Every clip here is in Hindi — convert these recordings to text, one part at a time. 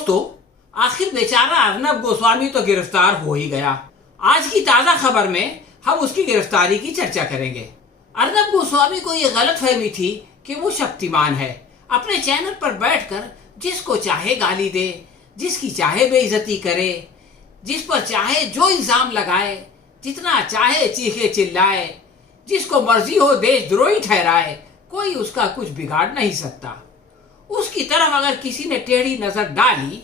दोस्तों, आखिर बेचारा अर्नब गोस्वामी तो गिरफ्तार हो ही गया। आज की ताजा खबर में हम उसकी गिरफ्तारी की चर्चा करेंगे। अर्नब गोस्वामी को यह गलतफहमी थी कि वो शक्तिमान है, अपने चैनल पर बैठकर जिसको चाहे गाली दे, जिसकी चाहे बेइज्जती करे, जिस पर चाहे जो इल्जाम लगाए, जितना चाहे चीखे चिल्लाए, जिसको मर्जी हो देशद्रोही ठहराए, कोई उसका कुछ बिगाड़ नहीं सकता। उसकी तरफ अगर किसी ने टेढ़ी नजर डाली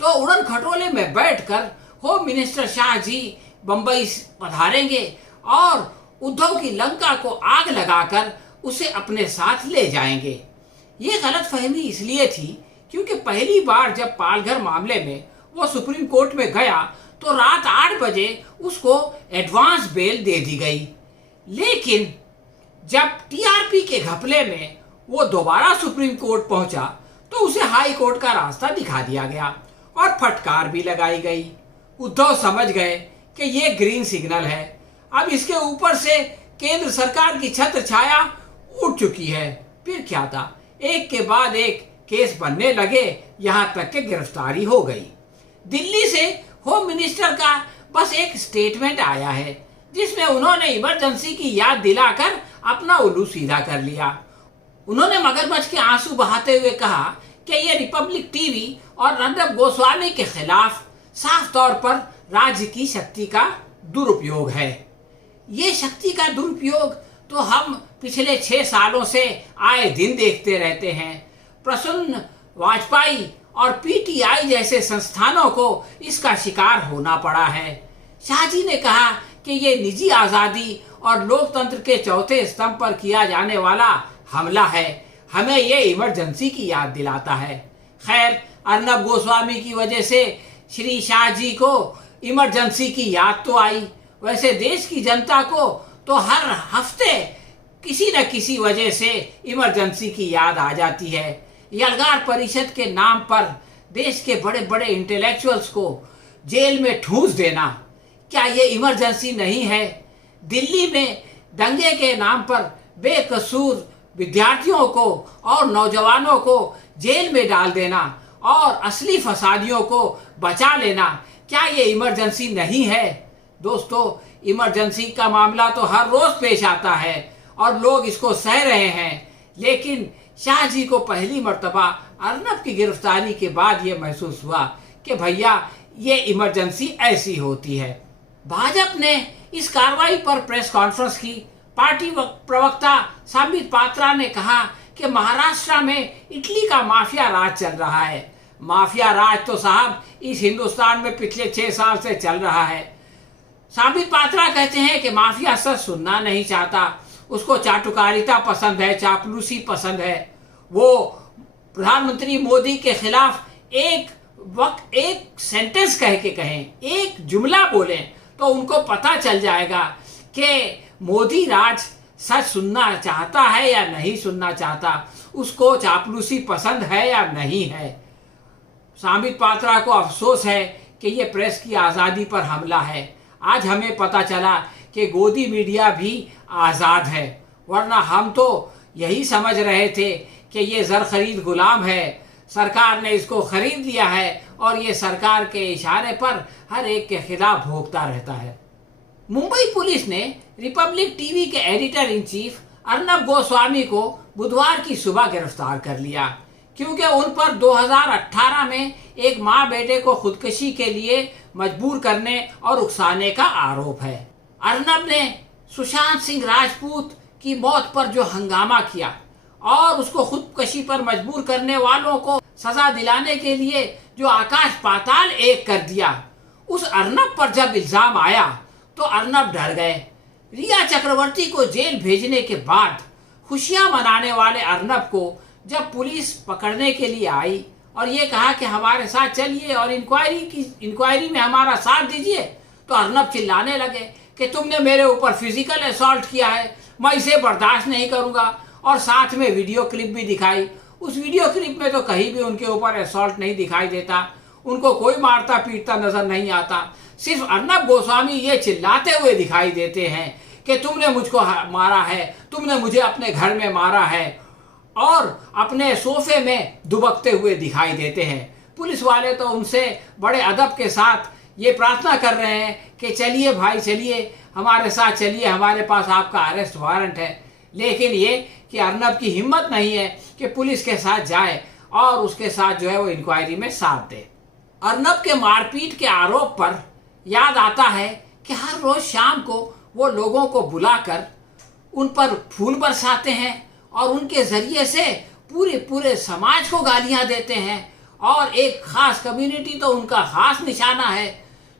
तो उड़न खटोले में बैठकर होम मिनिस्टर शाह जी बंबई पधारेंगे और उद्धव की लंका को आग लगाकर उसे अपने साथ ले जाएंगे। ये गलतफहमी इसलिए थी क्योंकि पहली बार जब पालघर मामले में वो सुप्रीम कोर्ट में गया तो रात 8 बजे उसको एडवांस बेल दे दी गई, लेकिन जब टीआरपी के घपले में वो दोबारा सुप्रीम कोर्ट पहुंचा तो उसे हाई कोर्ट का रास्ता दिखा दिया गया और फटकार भी लगाई गई। उद्धव समझ गए कि ये ग्रीन सिग्नल है, अब इसके ऊपर से केंद्र सरकार की छत्र छाया उठ चुकी है। फिर क्या था, एक के बाद एक केस बनने लगे, यहां तक कि गिरफ्तारी हो गई। दिल्ली से होम मिनिस्टर का बस एक स्टेटमेंट आया है जिसमें उन्होंने इमरजेंसी की याद दिलाकर अपना उल्लू सीधा कर लिया। उन्होंने मगरमच्छ के आंसू बहाते हुए कहा कि यह रिपब्लिक टीवी और अर्नब गोस्वामी के खिलाफ साफ तौर पर राज्य की शक्ति का दुरुपयोग है। ये शक्ति का दुरुपयोग तो हम पिछले 6 सालों से आए दिन देखते रहते हैं। प्रसन्न वाजपेयी और पीटीआई जैसे संस्थानों को इसका शिकार होना पड़ा है। शाहजी ने कहा कि ये निजी आज़ादी और लोकतंत्र के चौथे स्तंभ पर किया जाने वाला हमला है, हमें ये इमरजेंसी की याद दिलाता है। खैर, अर्नब गोस्वामी की वजह से श्री शाह जी को इमरजेंसी की याद तो आई, वैसे देश की जनता को तो हर हफ्ते किसी न किसी वजह से इमरजेंसी की याद आ जाती है। यलगार परिषद के नाम पर देश के बड़े बड़े इंटेलेक्चुअल्स को जेल में ठूंस देना, क्या ये इमरजेंसी नहीं है? दिल्ली में दंगे के नाम पर बेकसूर विद्यार्थियों को और नौजवानों को जेल में डाल देना और असली फसादियों को बचा लेना, क्या ये इमरजेंसी नहीं है? दोस्तों, इमरजेंसी का मामला तो हर रोज पेश आता है और लोग इसको सह रहे हैं, लेकिन शाह जी को पहली मर्तबा अर्नब की गिरफ्तारी के बाद ये महसूस हुआ कि भैया ये इमरजेंसी ऐसी होती है। भाजपा ने इस कार्रवाई पर प्रेस कॉन्फ्रेंस की। पार्टी प्रवक्ता संबित पात्रा ने कहा कि महाराष्ट्र में इटली का माफिया राज चल रहा है। माफिया राज तो साहब इस हिंदुस्तान में पिछले 6 साल से चल रहा है। संबित पात्रा कहते हैं कि माफिया सच सुनना नहीं चाहता, उसको चाटुकारिता पसंद है, चापलूसी पसंद है। वो प्रधानमंत्री मोदी के खिलाफ एक सेंटेंस कह के कहें, एक जुमला बोलें तो उनको पता चल जाएगा कि मोदी राज सच सुनना चाहता है या नहीं सुनना चाहता, उसको चापलूसी पसंद है या नहीं है। संबित पात्रा को अफसोस है कि ये प्रेस की आज़ादी पर हमला है। आज हमें पता चला कि गोदी मीडिया भी आज़ाद है, वरना हम तो यही समझ रहे थे कि ये ज़र खरीद गुलाम है, सरकार ने इसको खरीद लिया है और ये सरकार के इशारे पर हर एक के खिलाफ भोगता रहता है। मुंबई पुलिस ने रिपब्लिक टीवी के editor in chief Arnab Goswami को बुधवार की सुबह गिरफ्तार कर लिया क्योंकि उन पर 2018 में एक मां बेटे को खुदकुशी के लिए मजबूर करने और उकसाने का आरोप है। अर्नब ने सुशांत सिंह राजपूत की मौत पर जो हंगामा किया और उसको खुदकुशी पर मजबूर करने वालों को सजा दिलाने के लिए जो आकाश पाताल एक कर दिया, उस अर्नब पर जब इल्जाम आया तो अर्नब डर गए। रिया चक्रवर्ती को जेल भेजने के बाद खुशियां मनाने वाले अर्नब को जब पुलिस पकड़ने के लिए आई और ये कहा कि हमारे साथ चलिए और इंक्वायरी में हमारा साथ दीजिए, तो अर्नब चिल्लाने लगे कि तुमने मेरे ऊपर फिजिकल असॉल्ट किया है, मैं इसे बर्दाश्त नहीं करूंगा। और साथ में वीडियो क्लिप भी दिखाई। उस वीडियो क्लिप में तो कहीं भी उनके ऊपर असॉल्ट नहीं दिखाई देता, उनको कोई मारता पीटता नजर नहीं आता। सिर्फ अर्नब गोस्वामी ये चिल्लाते हुए दिखाई देते हैं कि तुमने मुझको मारा है, तुमने मुझे अपने घर में मारा है, और अपने सोफे में दुबकते हुए दिखाई देते हैं। पुलिस वाले तो उनसे बड़े अदब के साथ ये प्रार्थना कर रहे हैं कि चलिए भाई चलिए, हमारे साथ चलिए, हमारे पास आपका अरेस्ट वारंट है। लेकिन ये कि अर्नब की हिम्मत नहीं है कि पुलिस के साथ जाए और उसके साथ जो है वो इंक्वायरी में साथ दे। अर्नब के मारपीट के आरोप पर याद आता है कि हर रोज शाम को वो लोगों को बुलाकर उन पर फूल बरसाते हैं और उनके जरिए से पूरे समाज को गालियां देते हैं, और एक खास कम्युनिटी तो उनका खास निशाना है।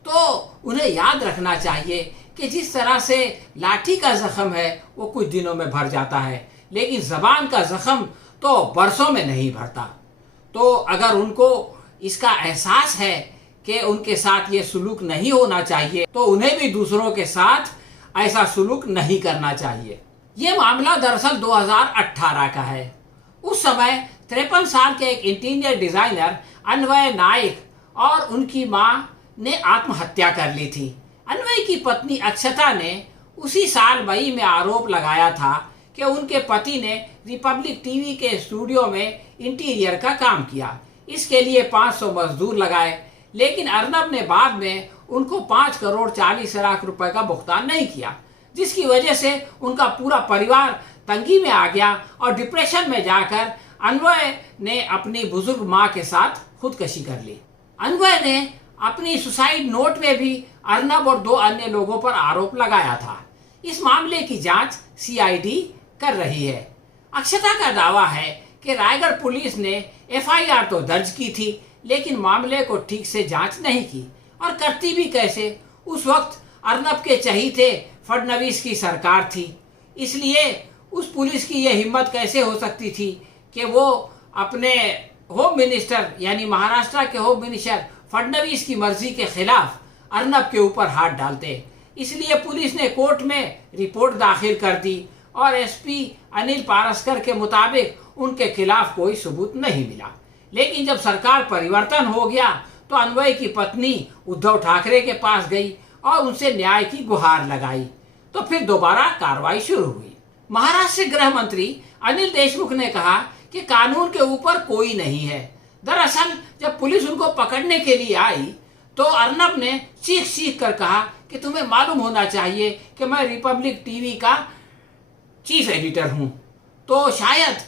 तो उन्हें याद रखना चाहिए कि जिस तरह से लाठी का जख्म है वो कुछ दिनों में भर जाता है, लेकिन जबान का जख्म तो बरसों में नहीं भरता। तो अगर उनको इसका एहसास है कि उनके साथ ये सुलूक नहीं होना चाहिए, तो उन्हें भी दूसरों के साथ ऐसा सुलूक नहीं करना चाहिए। ये मामला दरअसल 2018 का है। उस समय 53 साल के एक इंटीरियर डिजाइनर अन्वय नाइक और उनकी मां ने आत्महत्या कर ली थी। अन्वय की पत्नी अक्षता ने उसी साल मई में आरोप लगाया था कि उनके पति ने रिपब्लिक टीवी के स्टूडियो में इंटीरियर का काम किया। इसके लिए 500 मजदूर लगाए, लेकिन अर्नब ने बाद में उनको 5 करोड़ 40 लाख रुपए का भुगतान नहीं किया, जिसकी वजह से उनका पूरा परिवार तंगी में आ गया और डिप्रेशन में जाकर अन्वय ने अपनी बुजुर्ग मां के साथ खुदकुशी कर ली। अन्वय ने अपनी सुसाइड नोट में भी अर्नब और 2 अन्य लोगों पर आरोप लगाया था। इस मामले की जांच सीआईडी कर रही है। अक्षता का दावा है कि रायगढ़ पुलिस ने एफआईआर तो दर्ज की थी, लेकिन मामले को ठीक से जांच नहीं की, और करती भी कैसे। उस वक्त अर्नब के चहीते फडणवीस की सरकार थी, इसलिए उस पुलिस की यह हिम्मत कैसे हो सकती थी कि वो अपने होम मिनिस्टर यानी महाराष्ट्र के होम मिनिस्टर फडणवीस की मर्जी के खिलाफ अर्नब के ऊपर हाथ डालते। इसलिए पुलिस ने कोर्ट में रिपोर्ट दाखिल कर दी और एसपी अनिल पारस्कर के मुताबिक उनके खिलाफ कोई सबूत नहीं मिला। लेकिन जब सरकार परिवर्तन हो गया तो अन्वय की पत्नी उद्धव ठाकरे के पास गई और उनसे न्याय की गुहार लगाई, तो फिर दोबारा कार्रवाई शुरू हुई। महाराष्ट्र के गृह मंत्री अनिल देशमुख ने कहा कि कानून के ऊपर कोई नहीं है। दरअसल जब पुलिस उनको पकड़ने के लिए आई तो अर्नब ने चीख चीख कर कहा कि तुम्हें मालूम होना चाहिए कि मैं रिपब्लिक टीवी का चीफ एडिटर हूं। तो शायद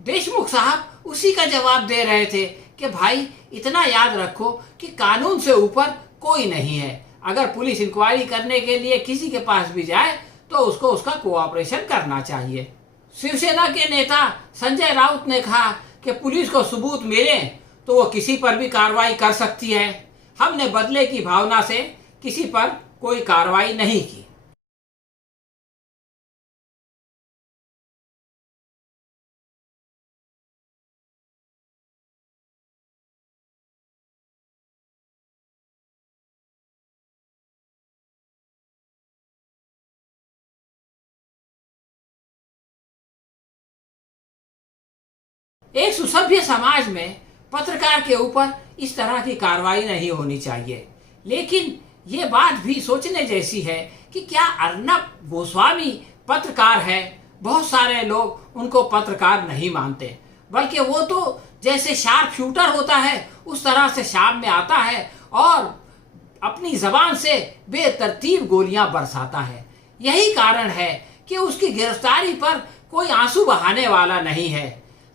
देशमुख साहब उसी का जवाब दे रहे थे कि भाई इतना याद रखो कि कानून से ऊपर कोई नहीं है। अगर पुलिस इंक्वायरी करने के लिए किसी के पास भी जाए तो उसको उसका कोऑपरेशन करना चाहिए। शिवसेना के नेता संजय राउत ने कहा कि पुलिस को सबूत मिले तो वो किसी पर भी कार्रवाई कर सकती है। हमने बदले की भावना से किसी पर कोई कार्रवाई नहीं की। एक सुसभ्य समाज में पत्रकार के ऊपर इस तरह की कार्रवाई नहीं होनी चाहिए। लेकिन ये बात भी सोचने जैसी है कि क्या अर्नब गोस्वामी पत्रकार है? बहुत सारे लोग उनको पत्रकार नहीं मानते, बल्कि वो तो जैसे शार्प शूटर होता है उस तरह से शाम में आता है और अपनी जबान से बेतरतीब गोलियां बरसाता है। यही कारण है कि उसकी गिरफ्तारी पर कोई आंसू बहाने वाला नहीं है।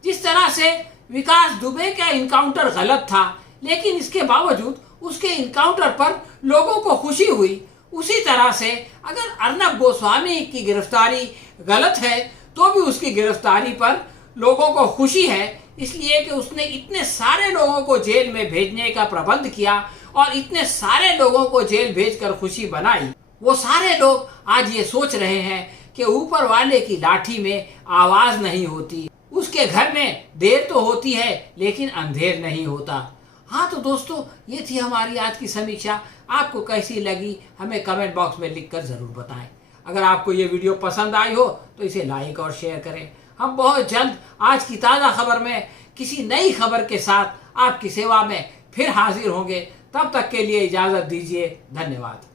जिस तरह से विकास दुबे का इनकाउंटर गलत था, लेकिन इसके बावजूद उसके इनकाउंटर पर लोगों को खुशी हुई, उसी तरह से अगर अर्नब गोस्वामी की गिरफ्तारी गलत है तो भी उसकी गिरफ्तारी पर लोगों को खुशी है, इसलिए कि उसने इतने सारे लोगों को जेल में भेजने का प्रबंध किया और इतने सारे लोगों को जेल भेजकर खुशी बनाई। वो सारे लोग आज ये सोच रहे हैं कि ऊपर वाले की लाठी में आवाज नहीं होती, उसके घर में देर तो होती है लेकिन अंधेर नहीं होता। हाँ तो दोस्तों, ये थी हमारी आज की समीक्षा। आपको कैसी लगी हमें कमेंट बॉक्स में लिखकर जरूर बताएं। अगर आपको ये वीडियो पसंद आई हो तो इसे लाइक और शेयर करें। हम बहुत जल्द आज की ताज़ा खबर में किसी नई खबर के साथ आपकी सेवा में फिर हाजिर होंगे। तब तक के लिए इजाज़त दीजिए। धन्यवाद।